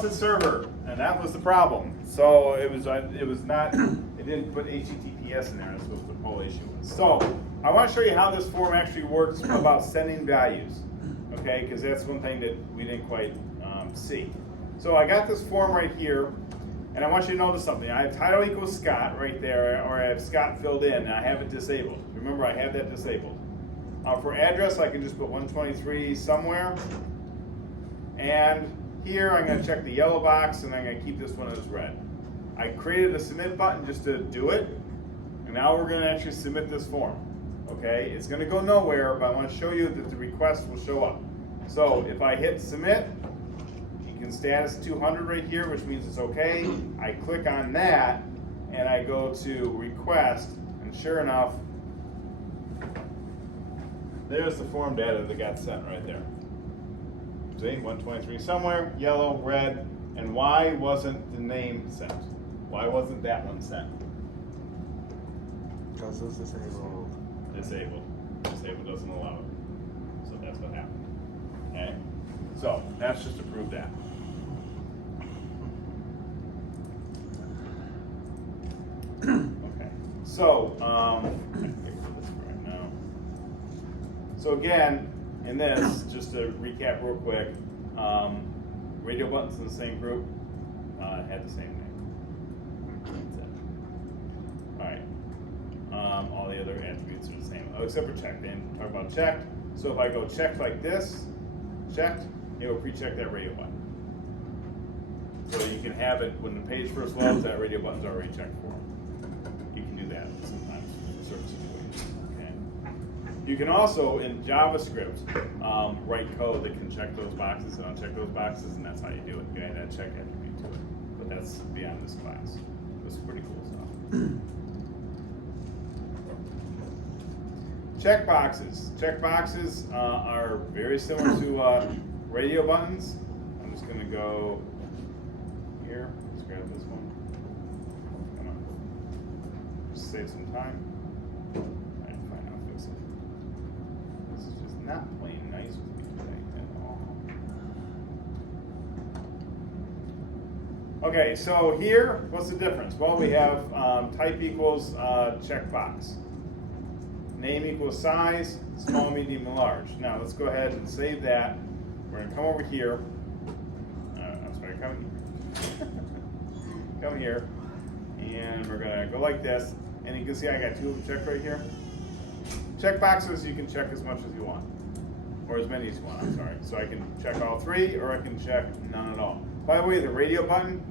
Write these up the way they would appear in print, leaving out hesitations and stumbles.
said server, and that was the problem. So it was not, it didn't put HTTPS in there. That's what the whole issue was. So I want to show you how this form actually works about sending values, okay? Because that's one thing that we didn't quite see. So I got this form right here, and I want you to notice something. I have title equals Scott right there, or I have Scott filled in, and I have it disabled. Remember, I have that disabled. For address, I can just put 123 somewhere. And here, I'm going to check the yellow box, and I'm going to keep this one as red. I created a submit button just to do it, and now we're going to actually submit this form. Okay, it's going to go nowhere, but I want to show you that the request will show up. So if I hit submit, you can status 200 right here, which means it's okay. I click on that, and I go to request, and sure enough, there's the form data that got sent right there. See, 123 somewhere, yellow, red, and why wasn't the name sent? Why wasn't that one sent? Because it's disabled. Disabled. Disabled doesn't allow it. So that's what happened. Okay? So that's just to prove that. Okay. So, right now. So again, in this, just to recap real quick, radio buttons in the same group had the same name. That's it. All right. All the other attributes are the same, except for checked. They didn't talk about checked. So if I go checked like this, checked, it will pre-check that radio button. So you can have it when the page first loads, that radio button's already checked for. You can do that sometimes in certain situations. Okay. You can also, in JavaScript, write code that can check those boxes and uncheck those boxes, and that's how you do it. You add that check attribute to it. But that's beyond this class. This is pretty cool stuff. Checkboxes. Checkboxes are very similar to radio buttons. I'm just going to go here. Let's grab this one. Come on. Just save some time. I can find out how to fix it. This is just not playing nice with me today at all. Okay, so here, what's the difference? Well, we have type equals checkbox. Name equals size, small, medium, and large. Now let's go ahead and save that. We're going to come over here. I'm sorry, come here. And we're going to go like this. And you can see I got two of them checked right here. Check boxes you can check as much as you want. Or as many as you want, I'm sorry. So I can check all three, or I can check none at all. By the way, the radio button,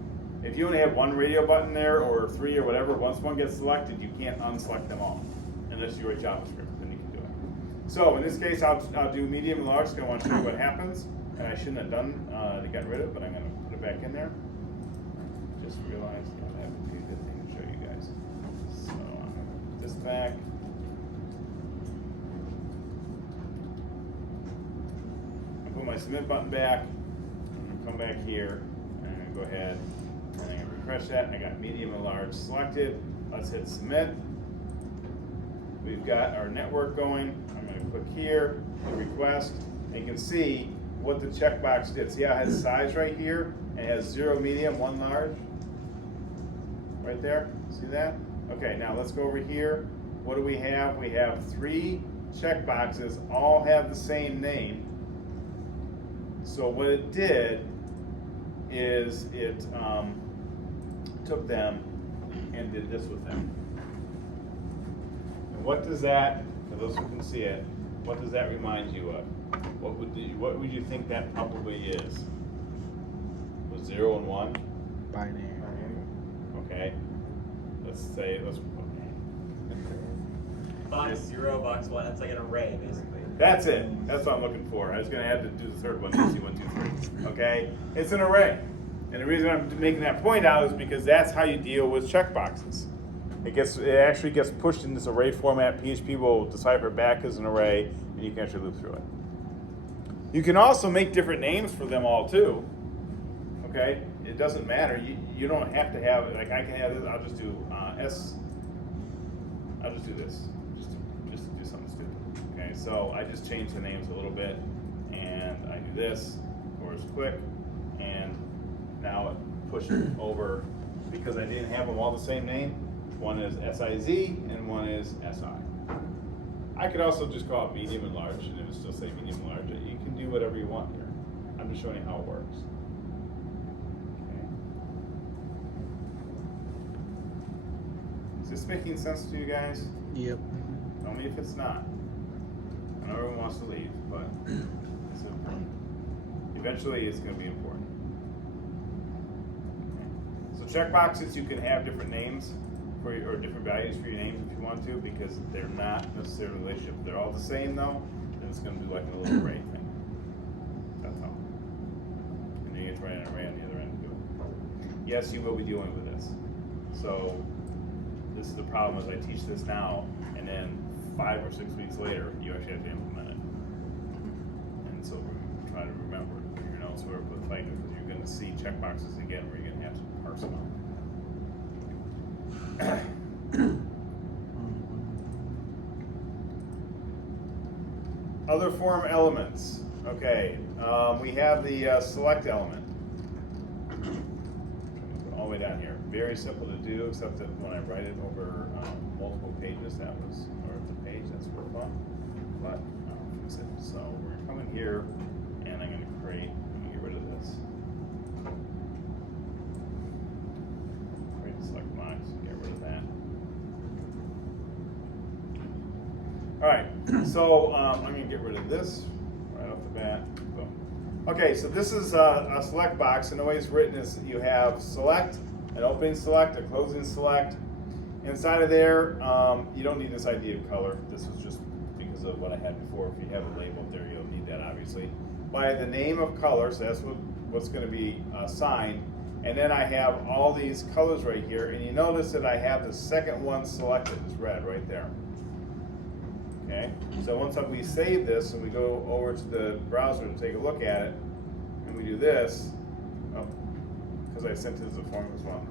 if you only have one radio button there, or three or whatever, once one gets selected, you can't unselect them all. Unless you write JavaScript, then you can do it. So in this case, I'll do medium and large, because I want to show you what happens. And I shouldn't have done to get rid of it, but I'm going to put it back in there. Just realized that would be a good thing to show you guys. So I'm going to put this back. I put my submit button back. I'm going to come back here. And I'm going to go ahead and I'm going to refresh that. I got medium and large selected. Let's hit submit. We've got our network going. I'm going to click here, the request, and you can see what the checkbox did. See how it has size right here? And it has 0 medium, 1 large. Right there. See that? Okay, now let's go over here. What do we have? We have 3 checkboxes, all have the same name. So what it did is it took them and did this with them. What does that, for those who can see it, what does that remind you of? What would you think that probably is? Was 0 and 1? Binary. Okay. Let's say, Box 0, box 1, that's like an array, basically. That's it. That's what I'm looking for. I was going to have to do the third one, see 1, 2, 3. Okay? It's an array. And the reason I'm making that point out is because that's how you deal with checkboxes. It actually gets pushed in this array format. PHP will decipher it back as an array, and you can actually loop through it. You can also make different names for them all too. Okay, it doesn't matter. You don't have to have it. Like I can have this. I'll just do S. I'll just do this. Just to do something stupid. Okay, so I just change the names a little bit, and I do this, or it's quick, and push it over because I didn't have them all the same name. One is SIZ and one is SI. I could also just call it medium and large, and it would still say medium and large. You can do whatever you want here. I'm just showing you how it works. Okay. Is this making sense to you guys? Yep. Tell me if it's not. I know everyone wants to leave, but it's important. Eventually, it's going to be important. Okay. So checkboxes, you can have different names for your, or different values for your names if you want to, because they're not necessarily relationship. If they're all the same though, then it's going to be like a little array thing. That's all. And then you get to write an array on the other end too. Yes, you will be dealing with this. So this is the problem: is I teach this now, and then 5 or 6 weeks later, you actually have to implement it. And so we're trying to remember your notes where with like, because you're going to see checkboxes again where you're going to have to parse them out. Other form elements. Okay, we have the select element. All the way down here. Very simple to do, except that when I write it over multiple pages, that was, or the page, that's for fun. But fix it. So we're gonna come in here, and I'm gonna create. Let me get rid of this. Create a select box. Get rid of that. All right. So I'm gonna get rid of this right off the bat. Boom. Okay. So this is a select box, and the way it's written is you have select, an opening select, a closing select. Inside of there, you don't need this ID of color. This was just because of what I had before. If you have it labeled there, you'll need that obviously. By the name of color, so that's what's going to be assigned. And then I have all these colors right here, and you notice that I have the second one selected, it's red right there. Okay, so once we save this and we go over to the browser to take a look at it, and we do this, because I sent it as a form as well.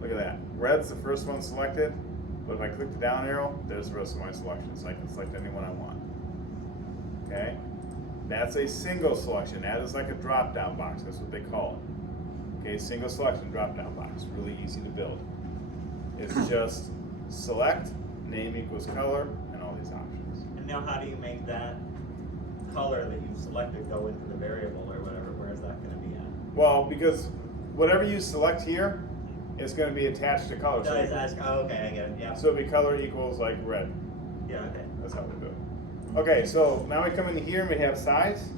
Look at that. Red's the first one selected, but if I click the down arrow, there's the rest of my selections. So I can select anyone I want. Okay? That's a single selection. That is like a drop-down box. That's what they call it. Okay, single selection drop-down box. Really easy to build. It's just select, name equals color, and all these options. And now how do you make that color that you've selected go into the variable or whatever? Where is that going to be at? Well, because whatever you select here is going to be attached to color. So it's ask, oh, okay, I get it, yeah. So it'll be color equals like red. Yeah, okay. That's how we do it. Okay, so now we come in here and we have size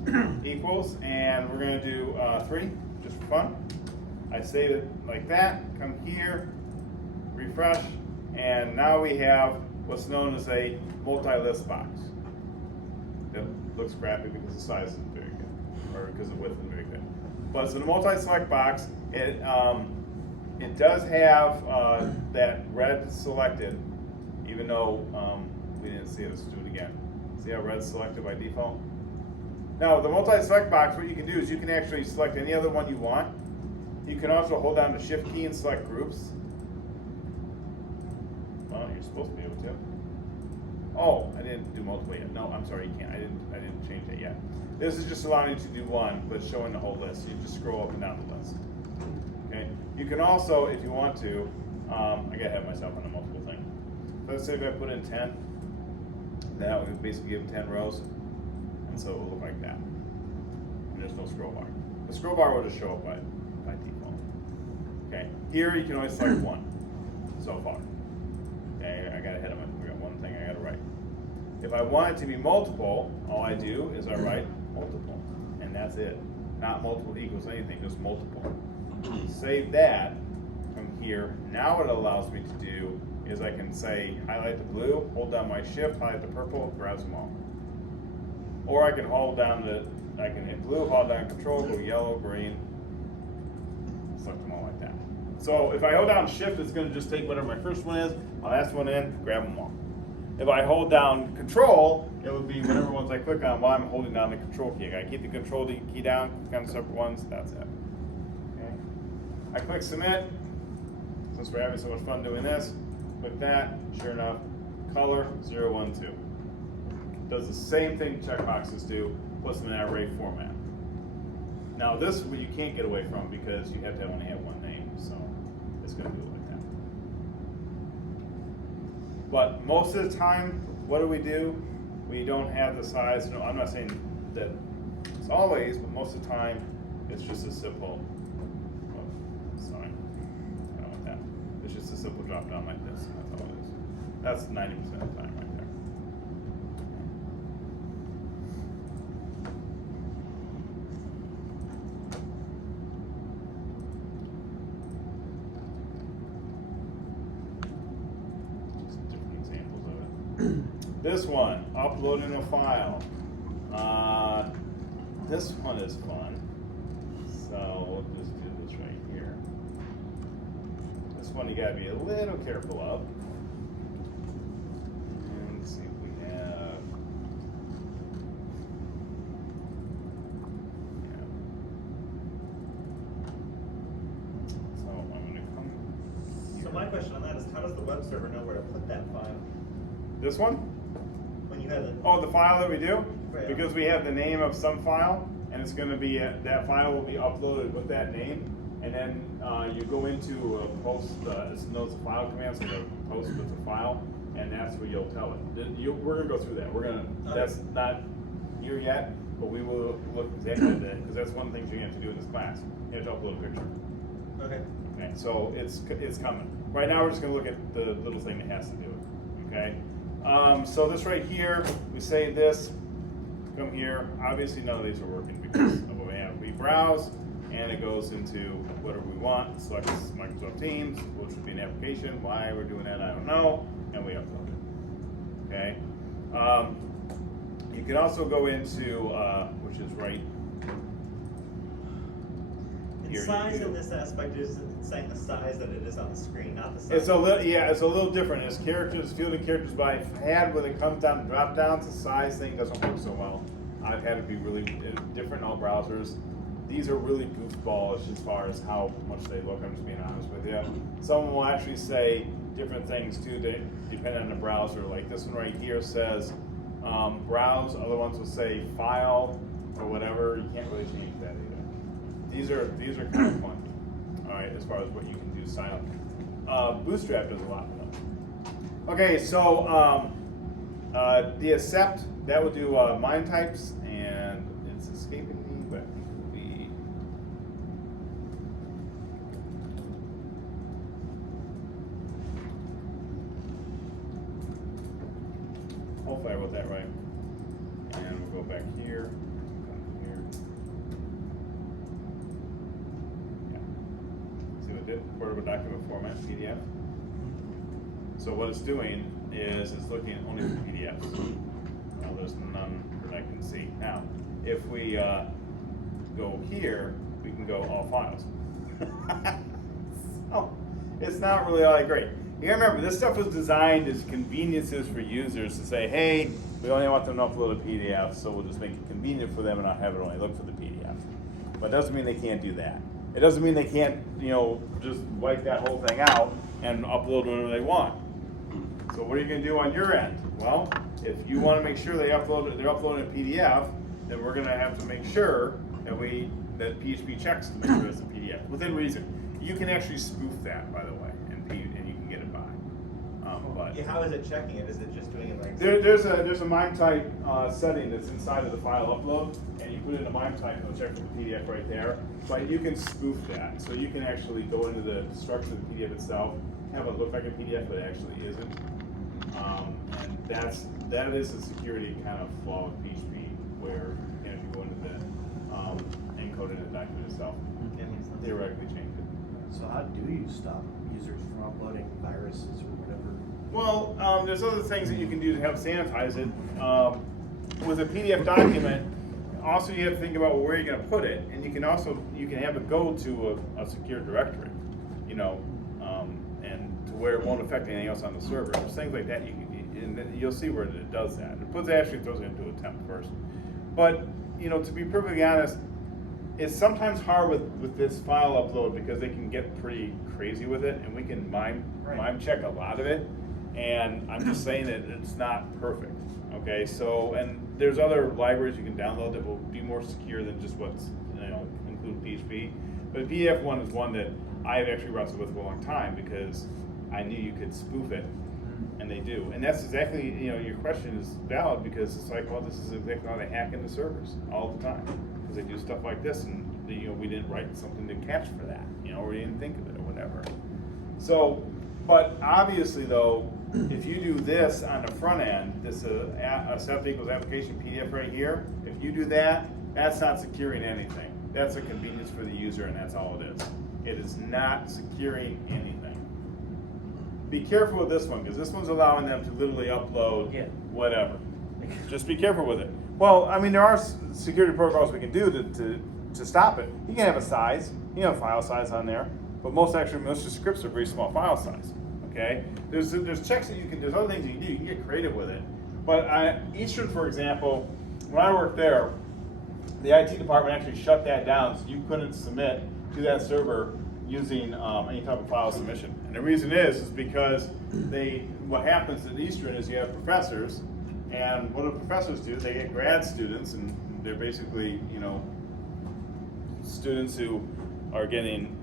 equals, and we're going to do 3 just for fun. I save it like that, come here, refresh, and now we have what's known as a multi-list box. It looks crappy because the size isn't very good, or because the width isn't very good. But so the multi-select box, it does have that red selected, even though we didn't see it. Let's do it again. See how red's selected by default? Now, the multi-select box, what you can do is you can actually select any other one you want. You can also hold down the shift key and select groups. Well, you're supposed to be able to. Oh, I didn't do multiple yet. No, I'm sorry, you can't. I didn't change that yet. This is just allowing you to do one, but showing the whole list. So you just scroll up and down the list. Okay. You can also, if you want to, I gotta have myself on a multiple thing. Let's say if I put in 10, that would basically give 10 rows, and so it will look like that. And there's no scroll bar. The scroll bar will just show up by default. Okay. Here you can only select one so far. Okay. I got ahead of it. We got one thing I gotta write. If I want it to be multiple, all I do is I write multiple, and that's it. Not multiple equals anything, just multiple. Save that from here. Now what it allows me to do is I can say highlight the blue, hold down my shift, highlight the purple, grabs them all. Or I can hold down I can hit blue, hold down control, go yellow, green, select them all like that. So if I hold down shift, it's going to just take whatever my first one is, my last one in, grab them all. If I hold down control, it would be whatever ones I click on while I'm holding down the control key. I keep the control key down, click on the separate ones, that's it. Okay. I click submit. Since we're having so much fun doing this, click that, sure enough, color 012. Does the same thing checkboxes do, puts them in that array format. Now this you can't get away from because you have to only have one name, so it's going to do it like that. But most of the time, what do? We don't have the size. No, I'm not saying that it's always, but most of the time, it's just a simple. Oh, sorry, I don't want that. It's just a simple drop down like this. That's all it is. That's 90% of the time right there. Just different examples of it. This one, uploading a file. This one is fun. So we'll just do this right here. This one you gotta be a little careful of. And let's see if we have. Yeah. So I'm gonna come. So my question on that is, how does the web server know where to put that file? This one? When you have the Oh, the file that we do? Right. Because we have the name of some file, and it's gonna be, that file will be uploaded with that name, and then you go into post, it's notes the file command, so you post with the file, and that's where you'll tell it. We're gonna go through that. That's not here yet, but we will look exactly at that, because that's one of the things you have to do in this class. You have to upload a picture. Okay. Okay, so it's coming. Right now, we're just gonna look at the little thing that has to do it, okay? So this right here, we save this, come here. Obviously, none of these are working because of what we have. We browse, and it goes into whatever we want. Select Microsoft Teams, which would be an application. Why we're doing that, I don't know. And we upload it. Okay. You can also go into, which is right And here. size in this aspect is saying the size that it is on the screen, not the size. It's a little, yeah, it's a little different. It's characters, fielding characters by hand when it comes down to drop downs. The size thing doesn't work so well. I've had it be really different in all browsers. These are really goofballish as far as how much they look. I'm just being honest with you. Some will actually say different things too, depending on the browser. Like this one right here says browse. Other ones will say file or whatever. You can't really change that either. These are kind of fun. All right, as far as what you can do, sign up. Bootstrap does a lot of them. Okay, so the accept, that will do MIME types, and it's escaping me, but I think it will be. Hopefully I wrote that right. And we'll go back here. Come here. See what it did? Portable document format, PDF. So what it's doing is it's looking at only for PDFs. Now there's none that I can see. Now, if we go here, we can go all files. So it's not really all that great. You gotta remember, this stuff was designed as conveniences for users to say, hey, we only want them to upload a PDF, so we'll just make it convenient for them and not have it only look for the PDF. But it doesn't mean they can't do that. It doesn't mean they can't, just wipe that whole thing out and upload whatever they want. So what are you gonna do on your end? Well, if you wanna make sure they're uploading a PDF, then we're gonna have to make sure that PHP checks to make sure it's a PDF, within reason. You can actually spoof that, by the way, and you can get it by. But Yeah, how is it checking it? Is it just doing it like there's a MIME type setting that's inside of the file upload, and you put in a MIME type, it'll check for the PDF right there. But you can spoof that, so you can actually go into the structure of the PDF itself, have it look like a PDF, but it actually isn't. And that is a security kind of flaw with PHP, where if you go into the encode in the document itself, theoretically change it. So how do you stop users from uploading viruses or whatever? Well, there's other things that you can do to help sanitize it. With a PDF document, also you have to think about where you're going to put it, and you can have it go to a secure directory, and to where it won't affect anything else on the server. There's things like that and you'll see where it does that. It actually throws it into a temp first. But to be perfectly honest, it's sometimes hard with this file upload because they can get pretty crazy with it, and we can mime check a lot of it. And I'm just saying that it's not perfect. Okay, so and there's other libraries you can download that will be more secure than just what's with PHP. But the PDF one is one that I've actually wrestled with for a long time because I knew you could spoof it, and they do. And that's exactly, your question is valid because it's like, well, this is exactly how they hack into servers all the time. Because they do stuff like this, and we didn't write something to catch for that, or we didn't think of it or whatever. So, but obviously though, if you do this on the front end, this accept equals application PDF right here, if you do that, that's not securing anything. That's a convenience for the user, and that's all it is. It is not securing anything. Be careful with this one, because this one's allowing them to literally upload whatever. Just be careful with it. Well, I mean, there are security protocols we can do to stop it. You can have a size, a file size on there, but most of the scripts are very small file size. Okay, there's checks that you can. There's other things you can do. You can get creative with it. But Eastern, for example, when I worked there, the IT department actually shut that down, so you couldn't submit to that server using any type of file submission. And the reason is because what happens at Eastern is you have professors, and what do professors do? They get grad students, and they're basically students who are getting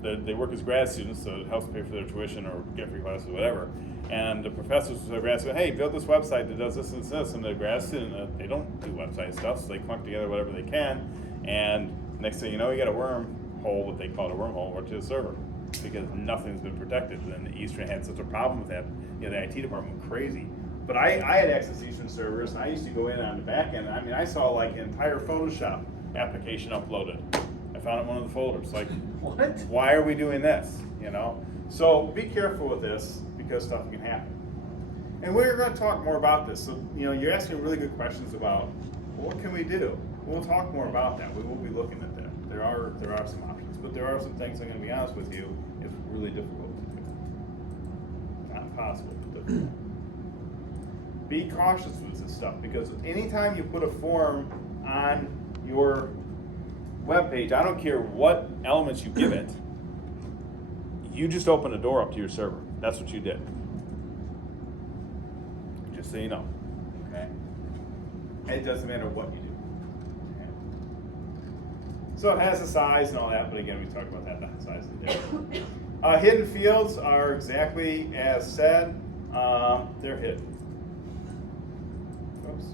they work as grad students, so it helps pay for their tuition or get free classes or whatever. And the professors are grad students, hey, build this website that does this and this, and the grad student, they don't do website stuff, so they clump together whatever they can, and next thing you know, you got a wormhole, what they call it, a wormhole, or to the server, because nothing's been protected. And Eastern had such a problem with that, the IT department went crazy. But I had access to Eastern servers, and I used to go in on the back end. I mean, I saw like an entire Photoshop application uploaded. I found it in one of the folders. Like, What? Why are we doing this? So be careful with this because stuff can happen. And we're going to talk more about this. So you're asking really good questions about what can we do. We'll talk more about that. We will be looking at that. There are some options, but there are some things I'm going to be honest with you. It's really difficult to do. It's not impossible, but difficult. Be cautious with this stuff because anytime you put a form on your web page, I don't care what elements you give it, you just open a door up to your server. That's what you did. Just so you know. Okay. It doesn't matter what you do. Okay. So it has a size and all that, but again, we talked about that. The size is different. Hidden fields are exactly as said. They're hidden. Oops.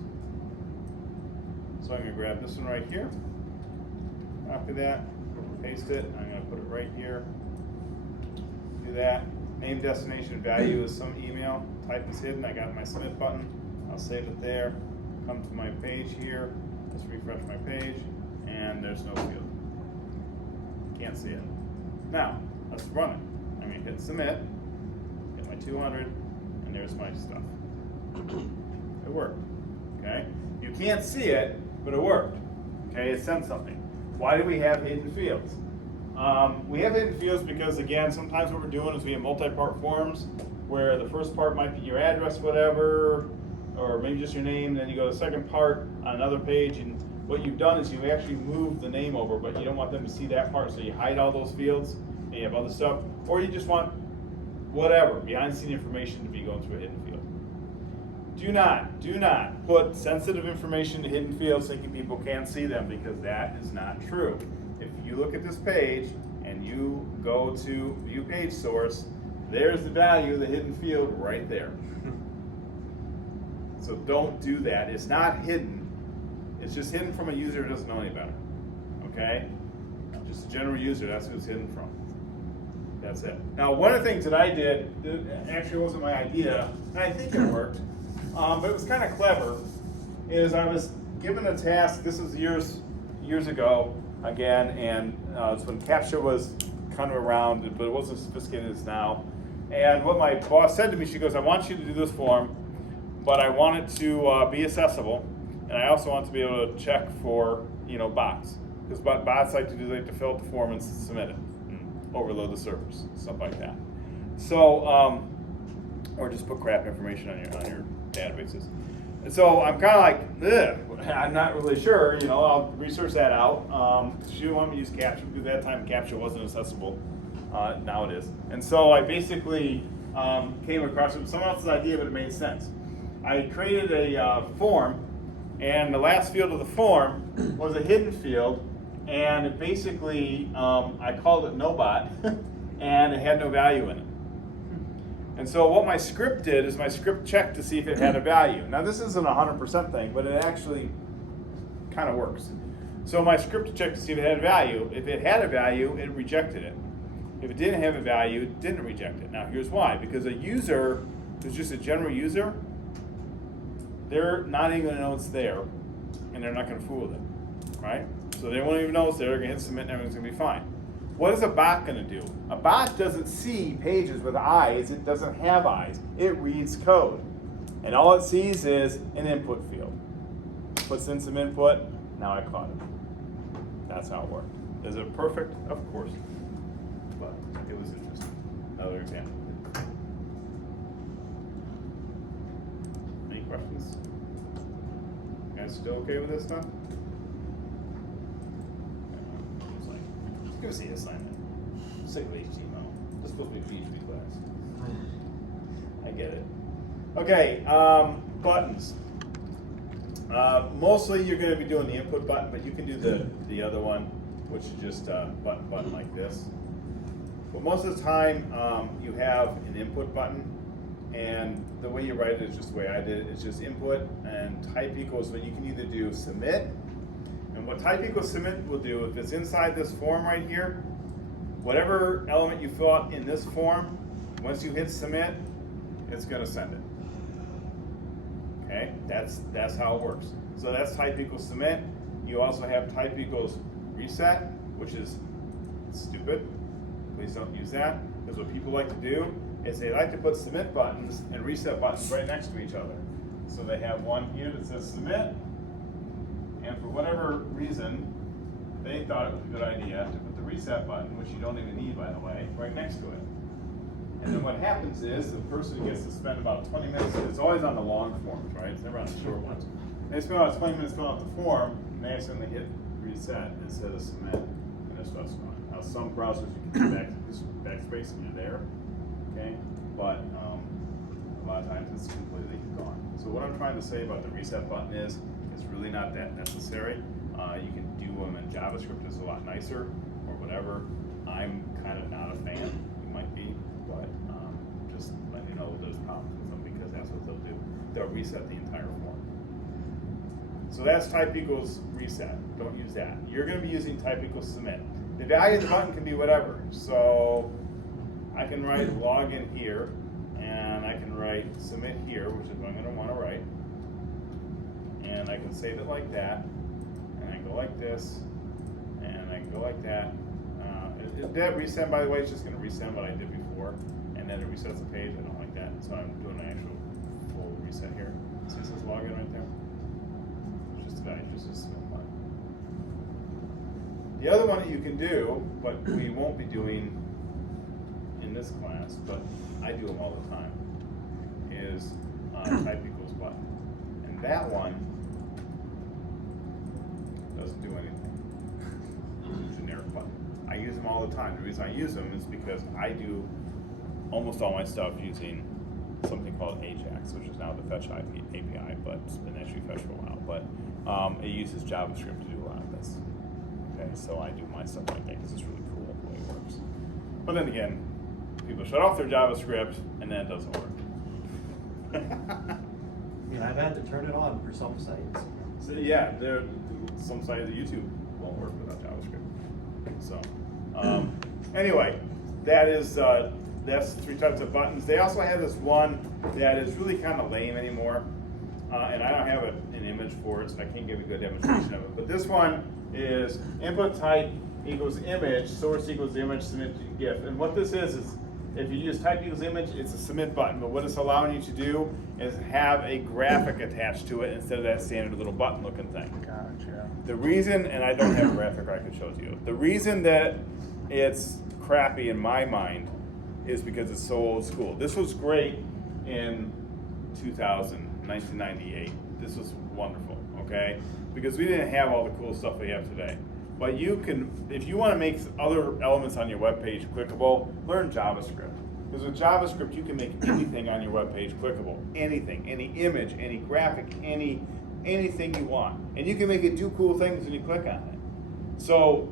So I'm going to grab this one right here. Copy that, paste it. I'm going to put it right here. Do that. Name, destination, value is some email. Type is hidden. I got my submit button. I'll save it there. Come to my page here. Just refresh my page, and there's no field. Can't see it. Now let's run it. I'm going to hit submit. Get my 200, and there's my stuff. It worked. Okay. You can't see it, but it worked. Okay. It sent something. Why do we have hidden fields? We have hidden fields because, again, sometimes what we're doing is we have multi-part forms where the first part might be your address, whatever, or maybe just your name, and then you go to the second part on another page, and what you've done is you've actually moved the name over, but you don't want them to see that part, so you hide all those fields, and you have other stuff, or you just want whatever, behind-the-scene information to be going through a hidden field. Do not put sensitive information to hidden fields thinking people can't see them, because that is not true. If you look at this page and you go to view page source, there's the value of the hidden field right there. So don't do that. It's not hidden. It's just hidden from a user who doesn't know any better. Okay? Just a general user, that's who it's hidden from. That's it. Now, one of the things that I did, that actually wasn't my idea, and I think it worked, but it was kind of clever, is I was given a task. This was years ago, again, and it's when CAPTCHA was kind of around, but it wasn't as sophisticated as now. And what my boss said to me, she goes, I want you to do this form, but I want it to be accessible, and I also want to be able to check for bots, because bots like to fill out the form and submit it, and overload the servers, stuff like that. So, or just put crap information on your databases. And so I'm kind of like, ugh, I'm not really sure. I'll research that out. She didn't want me to use CAPTCHA because at that time CAPTCHA wasn't accessible. Now it is. And so I basically came across it with someone else's idea, but it made sense. I created a form, and the last field of the form was a hidden field and it basically, I called it nobot, and it had no value in it. And so what my script did is my script checked to see if it had a value. Now this isn't a 100% thing, but it actually kind of works. So my script checked to see if it had a value. If it had a value, it rejected it. If it didn't have a value, it didn't reject it. Now here's why. Because a user who's just a general user, they're not even going to know it's there, and they're not going to fool with it, right? So they won't even know it's there. They're going to hit submit, and everything's going to be fine. What is a bot going to do? A bot doesn't see pages with eyes. It doesn't have eyes. It reads code, and all it sees is an input field. Puts in some input. Now I caught it. That's how it worked. Is it perfect? Of course. But it was interesting. Another example. Any questions? You guys still okay with this stuff? Just give us the assignment. Sick of HTML. This is supposed to be PHP class. I get it. Okay, buttons. Mostly you're going to be doing the input button, but you can do the other one, which is just a button like this. But most of the time, you have an input button, and the way you write it is just the way I did it. It's just input and type equals, but you can either do submit, and what type equals submit will do, if it's inside this form right here, whatever element you fill out in this form, once you hit submit, it's going to send it. Okay, that's how it works. So that's type equals submit. You also have type equals reset, which is stupid. Please don't use that, because what people like to do is they like to put submit buttons and reset buttons right next to each other. So they have one here that says submit, and for whatever reason, they thought it was a good idea to put the reset button, which you don't even need, by the way, right next to it. And then what happens is the person gets to spend about 20 minutes, it's always on the long forms, right? It's never on the short ones. They spend about 20 minutes filling out the form, and they accidentally hit reset instead of submit, and it starts going. Now some browsers you can do backspace and you're there, okay? But a lot of times it's completely gone. So what I'm trying to say about the reset button is, it's really not that necessary. You can do them in JavaScript, it's a lot nicer, or whatever. I'm kind of not a fan, you might be. But just let you know there's problems with them, because that's what they'll do. They'll reset the entire form. So that's type equals reset. Don't use that. You're going to be using type equals submit. The value of the button can be whatever. So I can write login here, and I can write submit here, which is what I'm going to want to write. And I can save it like that, and I go like this, and I can go like that. That resend, by the way, is just going to resend what I did before, and then it resets the page. I don't like that, so I'm doing an actual full reset here. See, it says login right there. It's just a value, just a submit button. The other one that you can do, but we won't be doing in this class, but I do them all the time, is type equals button, and that one doesn't do anything. It's a generic button. I use them all the time. The reason I use them is because I do almost all my stuff using something called Ajax, which is now the Fetch API, but it's been actually fetched for a while. But it uses JavaScript to do a lot of this. Okay, so I do my stuff like that because it's really cool the way it works. But then again, people shut off their JavaScript and then it doesn't work. Yeah, I've had to turn it on for some sites. So yeah, some sites of YouTube won't work without JavaScript. So anyway, that's 3 types of buttons. They also have this one that is really kind of lame anymore, and I don't have an image for it, so I can't give a good demonstration of it. But this one is input type equals image, source equals image, submit to GIF. And what this is if you use type equals image, it's a submit button. But what it's allowing you to do is have a graphic attached to it instead of that standard little button looking thing. Gotcha. The reason, and I don't have a graphic I could show to you, the reason that it's crappy in my mind is because it's so old school. This was great in 1998. This was wonderful, okay? Because we didn't have all the cool stuff we have today. But you can, if you want to make other elements on your web page clickable, learn JavaScript. Because with JavaScript, you can make anything on your web page clickable. Anything, any image, any graphic, anything you want. And you can make it do cool things when you click on it. So,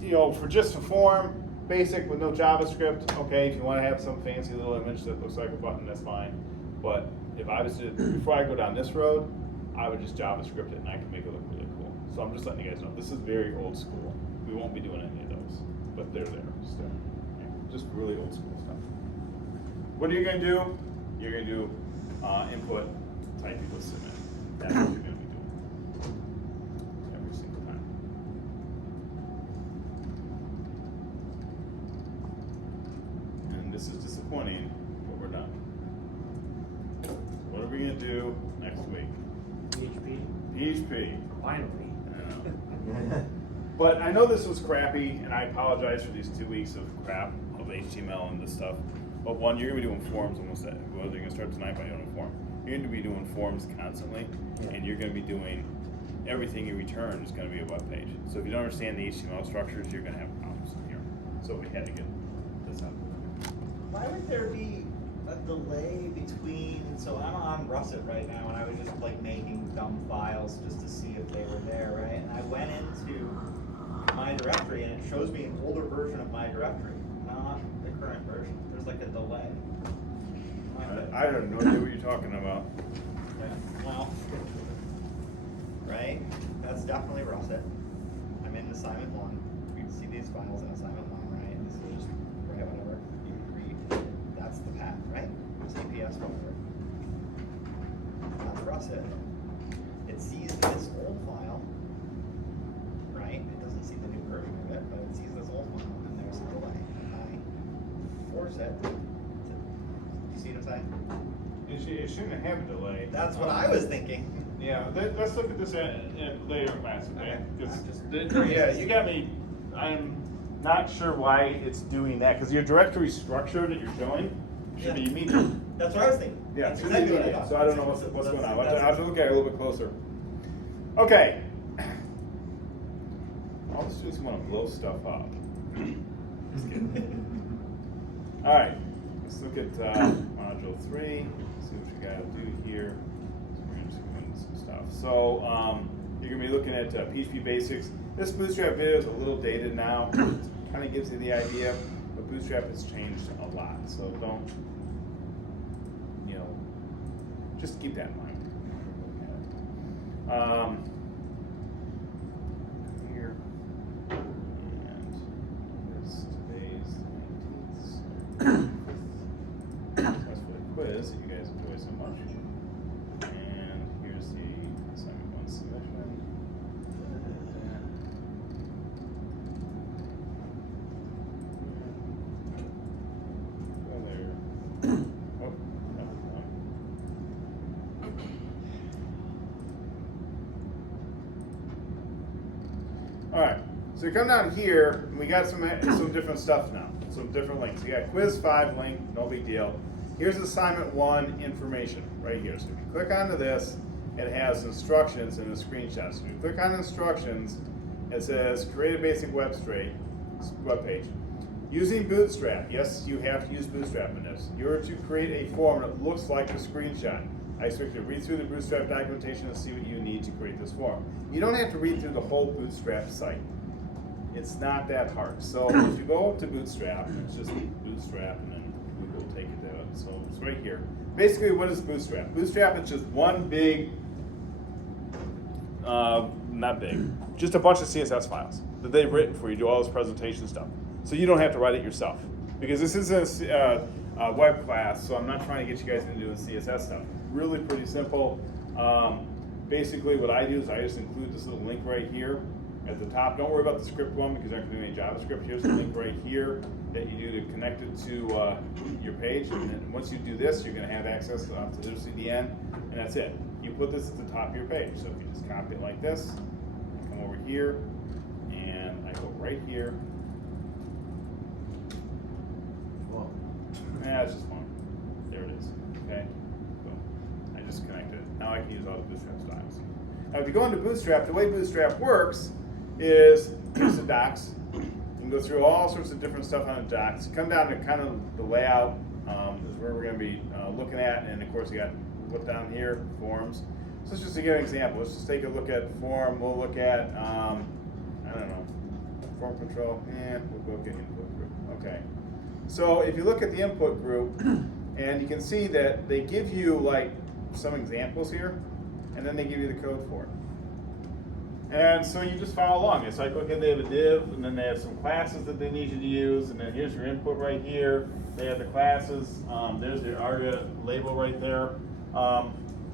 you know, for just a form, basic with no JavaScript, okay, if you want to have some fancy little image that looks like a button, that's fine. But if I was to, before I go down this road, I would just JavaScript it and I can make it look really cool. So I'm just letting you guys know, this is very old school. We won't be doing any of those, but they're there still. Just really old school stuff. What are you gonna do? You're gonna do input, type equals submit. That's what you're gonna be doing every single time. And this is disappointing, but we're done. What are we gonna do next week? PHP. PHP. Finally. I know. But I know this was crappy, and I apologize for these 2 weeks of crap of HTML and this stuff. But one, you're gonna be doing forms almost. Well, you're gonna start tonight by doing a form. You're gonna be doing forms constantly, and you're gonna be doing everything you return is gonna be a web page. So if you don't understand the HTML structures, you're gonna have problems here. So we had to get this out. Why would there be a delay between, so I'm on Russet right now, and I was just like making dumb files just to see if they were there, right? And I went into my directory and it shows me an older version of my directory, not the current version. There's like a delay. I have no idea what you're talking about. Yeah, well, right? That's definitely Russet. I'm in assignment 1. You can see these files in assignment 1, right? This is just, right, whatever. You can read. That's the path, right? CPS, whatever. That's Russet. It sees this old file, right? It doesn't see the new version of it, but it sees this old file, and there's a delay. I force it to, you see what I'm saying? It shouldn't have a delay. That's what I was thinking. Yeah, let's look at this later in class, okay? Okay. 'Cause Just yeah, you got me. I'm not sure why it's doing that because your directory structure that you're showing should be immediate. That's what I was thinking. Yeah, That's it's exactly what I immediate. thought. So I don't know what's going on. I have to look at it a little bit closer. Okay. All the students want to blow stuff up. Just kidding. All right, let's look at module 3. See what you got to do here. So we're just doing some stuff. So you're going to be looking at PHP basics. This Bootstrap video is a little dated now. Kind of gives you the idea, but Bootstrap has changed a lot. So don't, just keep that in mind. Here. And this today's 19th. That's for the quiz that you guys enjoy so much. And here's the assignment 1 submission. Alright, so we come down here, and we got some different stuff now, some different links. You got quiz 5 link, no big deal. Here's assignment 1 information right here. So if you click onto this, it has instructions in the screenshot. So if you click on instructions, it says create a basic web page. Using Bootstrap, yes, you have to use Bootstrap in this. You're to create a form that looks like the screenshot. I expect you to read through the Bootstrap documentation and see what you need to create this form. You don't have to read through the whole Bootstrap site. It's not that hard. So if you go up to Bootstrap, it's just Bootstrap, and then Google will take you to it. So it's right here. Basically, what is Bootstrap? Bootstrap is just one big, not big, just a bunch of CSS files that they've written for you to do all this presentation stuff. So you don't have to write it yourself. Because this is a web class, so I'm not trying to get you guys into doing CSS stuff. Really pretty simple. Basically what I do is I just include this little link right here at the top. Don't worry about the script one because you're not going to do any JavaScript. Here's the link right here that you do to connect it to your page. And then once you do this, you're going to have access to the CDN, and that's it. You put this at the top of your page. So if you just copy it like this, come over here, and I go right here. Whoa. It's just one. There it is. Okay. Boom. I just connected it. Now I can use all the Bootstrap styles. Now, if you go into Bootstrap, the way Bootstrap works is here's the docs. You can go through all sorts of different stuff on the docs. You come down to kind of the layout is where we're going to be looking at, and of course you got what's down here, forms. So let's just to give an example. Let's just take a look at form. We'll look at I I don't know, form control, we'll go get input group, okay. So if you look at the input group, and you can see that they give you like some examples here, and then they give you the code for it. And so you just follow along. It's like, okay, they have a div, and then they have some classes that they need you to use, and then here's your input right here. They have the classes. There's the ARGA label right there.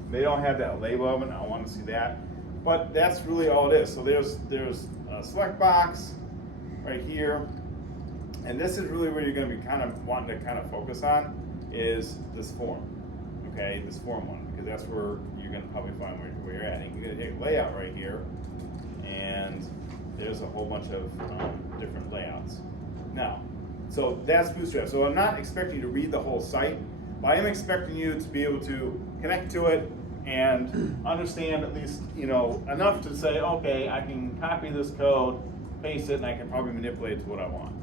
They don't have that label element. I want to see that. But that's really all it is. So there's a select box right here. And this is really where you're going to be kind of wanting to kind of focus on is this form. Okay, this form one, because that's where you're going to probably find where you're at. And you're going to take layout right here. And there's a whole bunch of different layouts. Now, so that's Bootstrap. So I'm not expecting you to read the whole site, but I am expecting you to be able to connect to it and understand at least, you know, enough to say, okay, I can copy this code, paste it, and I can probably manipulate it to what I want.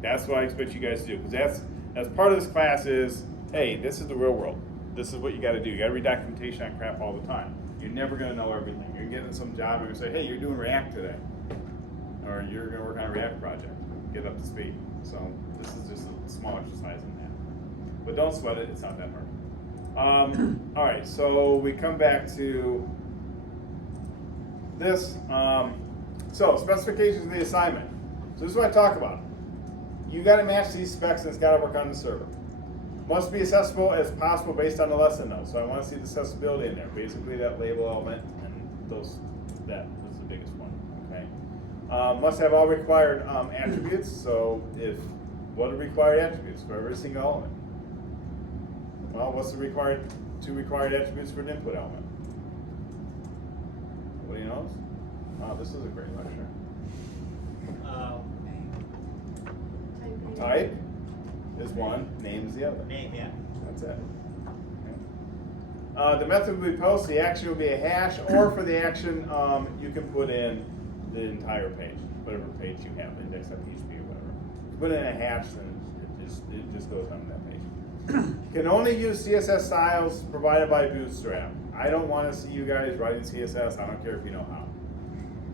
That's what I expect you guys to do, because that's part of this class is, hey, this is the real world. This is what you got to do. You got to read documentation on crap all the time. You're never going to know everything. You're getting some job, you're going to say, hey, you're doing React today, or you're going to work on a React project. Get up to speed. So this is just a small exercise in that. But don't sweat it. It's not that hard. All right, so we come back to this. So specifications of the assignment. So this is what I talk about. You got to match these specs, and it's got to work on the server. Must be accessible as possible based on the lesson notes. So I want to see the accessibility in there. Basically, that label element and that was the biggest one. Okay. Must have all required attributes. So what are required attributes for every single element? Well, what's the two required attributes for an input element? Nobody knows? Oh, this is a great lecture. Type is one, name is the other. Name, yeah. That's it. Okay. The method will be post, the action will be a hash, or for the action, you can put in the entire page, whatever page you have, index.php or whatever. If you put in a hash, then it just goes on that page. Can only use CSS styles provided by Bootstrap. I don't want to see you guys writing CSS. I don't care if you know how.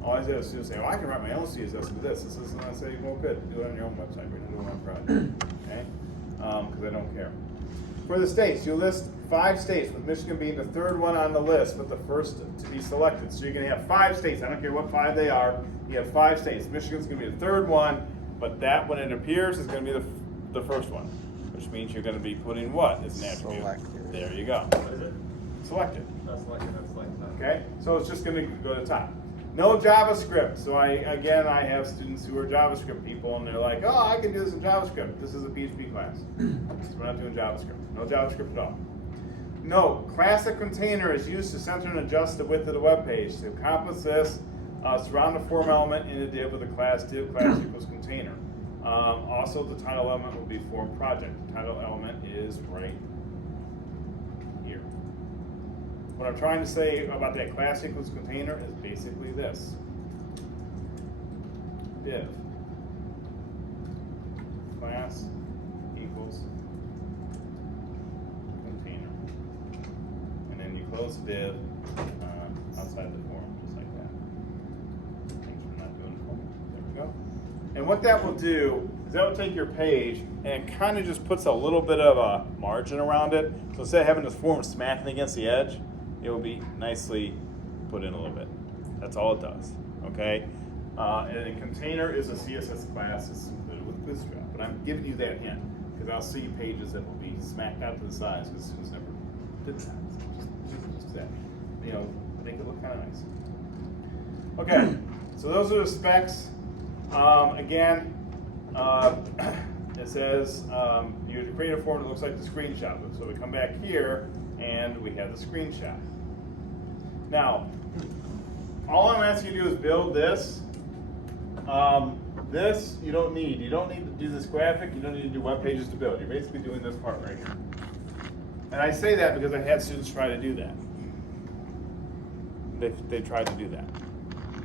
All I do is just say, oh, I can write my own CSS with this. This is, and I say, well, good, do it on your own website. We're going to do it on project, okay? Because I don't care. For the states, you list 5 states, with Michigan being the 3rd one on the list, but the first to be selected. So you're going to have 5 states. I don't care what 5 they are. You have 5 states. Michigan's going to be the 3rd one, but that, when it appears, is going to be the first one, which means you're going to be putting what as an attribute? Selected. There you go. What is it? Selected. That's selected, that's selected. Okay, so it's just going to go to the top. No JavaScript. So I have students who are JavaScript people, and they're like, oh, I can do this in JavaScript. This is a PHP class. So we're not doing JavaScript. No JavaScript at all. No, classic container is used to center and adjust the width of the web page. To accomplish this, surround the form element in a div with a class div class equals container. Also, the title element will be form project. The title element is right here. What I'm trying to say about that class equals container is basically this. Div. Class equals container. And then you close the div outside the form, just like that. Thanks for not doing it. There we go. And what that will do is that will take your page and it kind of just puts a little bit of a margin around it. So instead of having this form smacking against the edge, it will be nicely put in a little bit. That's all it does, okay? And a container is a CSS class that's included with Bootstrap, but I'm giving you that hint because I'll see pages that will be smacked out to the sides because students never did that. Just that, you know, make it look kind of nice. Okay, so those are the specs. Again, it says you create a form that looks like the screenshot. So we come back here and we have the screenshot. Now, all I'm asking you to do is build this. This you don't need. You don't need to do this graphic. You don't need to do web pages to build. You're basically doing this part right here. And I say that because I had students try to do that. They tried to do that.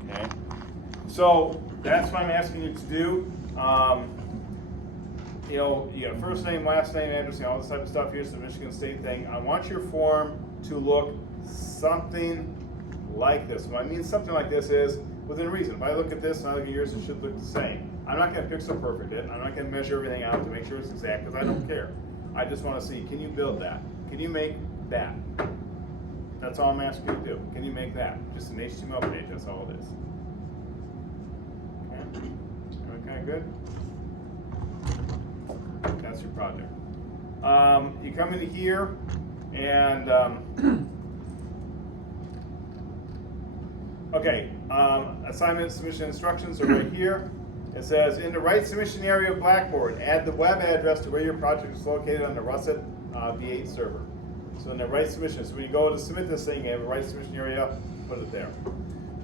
Okay. So that's what I'm asking you to do. You know, you got first name, last name, address, all this type of stuff. Here's the Michigan State thing. I want your form to look something like this. What I mean something like this is, within reason. If I look at this and I look at yours, it should look the same. I'm not gonna pixel perfect it, I'm not gonna measure everything out to make sure it's exact, because I don't care. I just wanna see, can you build that? Can you make that? That's all I'm asking you to do. Can you make that? Just an HTML page, that's all it is. Okay, okay, good? That's your project. You come into here, and okay, assignment submission instructions are right here. It says, in the right submission area of Blackboard, add the web address to where your project is located on the Russet V8 server. So in the right submission, so when you go to submit this thing, you have a right submission area, put it there.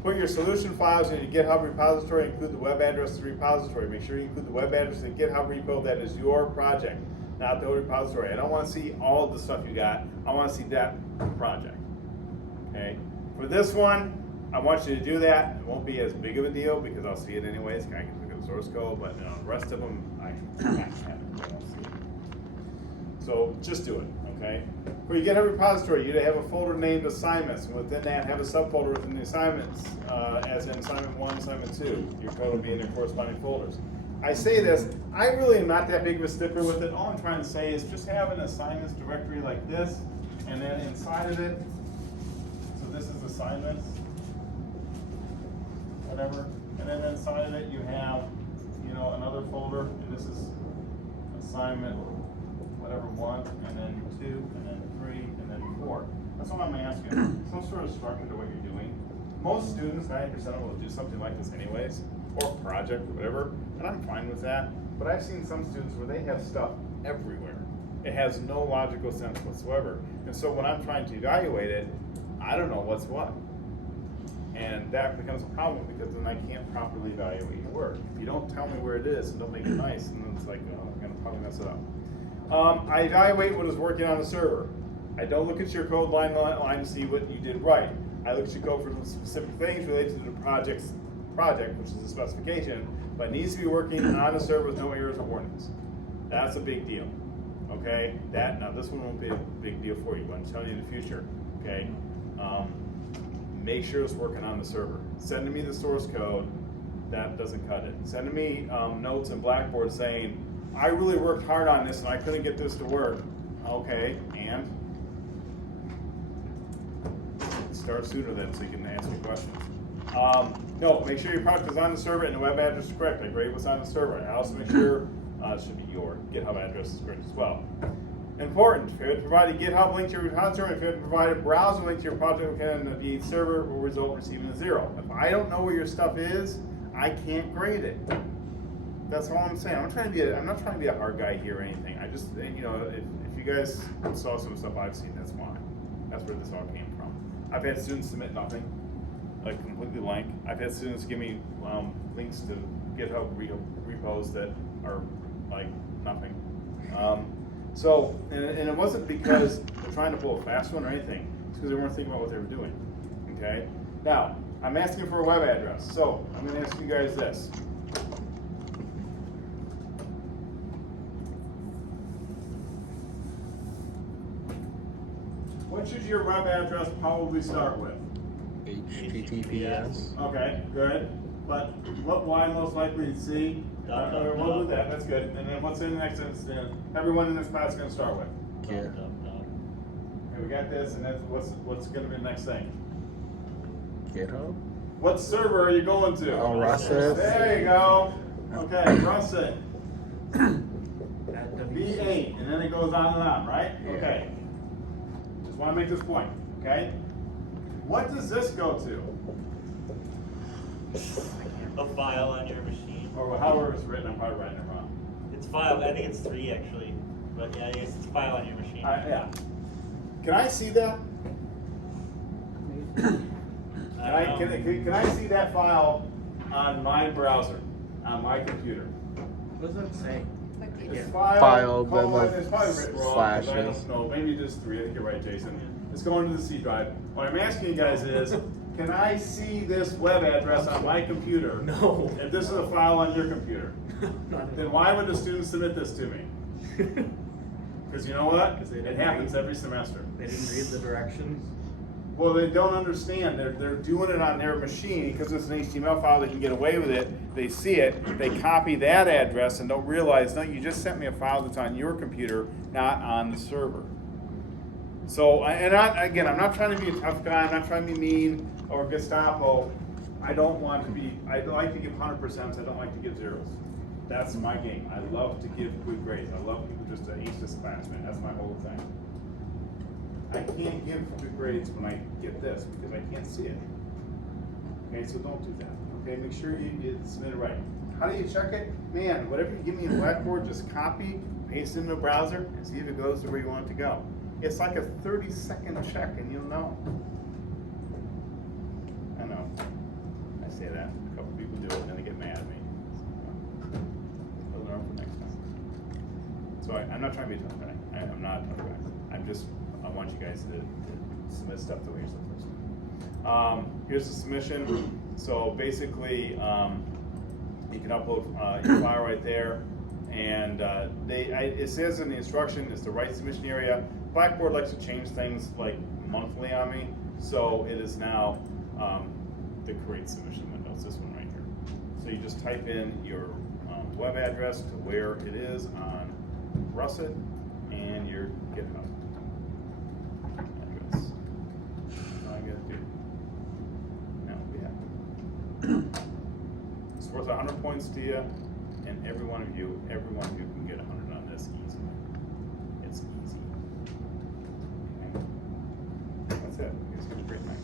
Put your solution files in your GitHub repository, include the web address of the repository. Make sure you include the web address of the GitHub repo that is your project, not the whole repository. I don't want to see all of the stuff you got. I want to see that project. Okay. For this one, I want you to do that. It won't be as big of a deal because I'll see it anyways. I can look at the source code, but the rest of them, I won't see it. So just do it. Okay. For your GitHub repository, you have a folder named assignments, and within that, have a subfolder within the assignments, as in assignment 1, assignment 2. Your code will be in their corresponding folders. I say this, I really am not that big of a stickler with it. All I'm trying to say is just have an assignments directory like this, and then inside of it, so this is assignments, whatever, and then inside of it you have, you know, another folder, and this is assignment, whatever, 1, and then 2, and then 3, and then 4. That's all I'm asking. Some sort of structure to what you're doing. Most students, 90% of them will do something like this anyways, or project, or whatever, and I'm fine with that. But I've seen some students where they have stuff everywhere. It has no logical sense whatsoever. And so when I'm trying to evaluate it, I don't know what's what. And that becomes a problem because then I can't properly evaluate your work. If you don't tell me where it is and don't make it nice, and then it's like, oh, I'm gonna probably mess it up. I evaluate what is working on the server. I don't look at your code line to see what you did right. I look at your code for specific things related to the project, which is the specification, but it needs to be working on the server with no errors or warnings. That's a big deal. Okay? Now this one won't be a big deal for you, but I'm telling you in the future. Okay? Make sure it's working on the server. Sending me the source code, that doesn't cut it. Sending me notes in Blackboard saying, I really worked hard on this and I couldn't get this to work. Okay, and? Start sooner then so you can ask me questions. No, make sure your project is on the server and the web address is correct. I grade what's on the server. I also make sure it should be your GitHub address is correct as well. Important, if you have to provide a GitHub link to your repository, if you have to provide a browser link to your project located on the V8 server, will result in receiving a 0. If I don't know where your stuff is, I can't grade it. That's all I'm saying. I'm not trying to be a hard guy here or anything. I just, you know, if you guys saw some stuff I've seen, that's why. That's where this all came from. I've had students submit nothing, like completely blank. I've had students give me links to GitHub repos that are like nothing. So, and it wasn't because they're trying to pull a fast one or anything. It's because they weren't thinking about what they were doing. Okay? Now, I'm asking for a web address. So, I'm going to ask you guys this. What should your web address probably start with? HTTPS. Okay, good. But what will I most likely see? We'll do that, that's good. And then what's in the next instance? Everyone in this class is going to start with. Yeah. Okay, we got this, and then what's going to be the next thing? GitHub. What server are you going to? Oh, Russet. There you go. Okay, Russet. V8, and then it goes on and on, right? Yeah. Okay. Just want to make this point, okay? What does this go to? A file on your machine. Or however it's written, I'm probably writing it wrong. It's file, I think it's 3 actually. But yeah, it's file on your machine. Yeah. Can I see that? Can I see that file on my browser, on my computer? What does that say? It's File, colon, it's probably written wrong, 'cause I slashes. don't know, maybe just 3, I think you're right, Jason. It's going to the C drive. What I'm asking you guys is, can I see this web address on my computer? No. If this is a file on your computer? Then why would the student submit this to me? Because you know what? Because they It didn't happens read. every semester. They didn't read the directions. Well, they don't understand. They're doing it on their machine because it's an HTML file. They can get away with it. They see it. They copy that address and don't realize, no, you just sent me a file that's on your computer, not on the server. So, and again, I'm not trying to be a tough guy. I'm not trying to be mean or Gestapo. I don't want to be. I like to give 100%. I don't like to give zeros. That's my game. I love to give good grades. I love people just to ace this class, man. That's my whole thing. I can't give good grades when I get this because I can't see it. Okay, so don't do that. Okay, make sure you submit it right. How do you check it? Man, whatever you give me in Blackboard, just copy, paste it in the browser, and see if it goes to where you want it to go. It's like a 30-second check, and you'll know. I know. I say that. A couple people do it, and then they get mad at me. I'll learn for next time. So I'm not trying to be a tough guy. I'm not a tough guy. I want you guys to submit stuff the way you're supposed to. Here's the submission. So basically, you can upload your file right there. And it says in the instruction, it's the right submission area. Blackboard likes to change things like monthly on me. So it is now the create submission window. It's this one right here. So you just type in your web address to where it is on Russet and your GitHub address. All I gotta do. Now we have it. It's worth 100 points to you, and every one of you can get 100 on this easily. It's easy. Okay. That's it. You guys have a great night.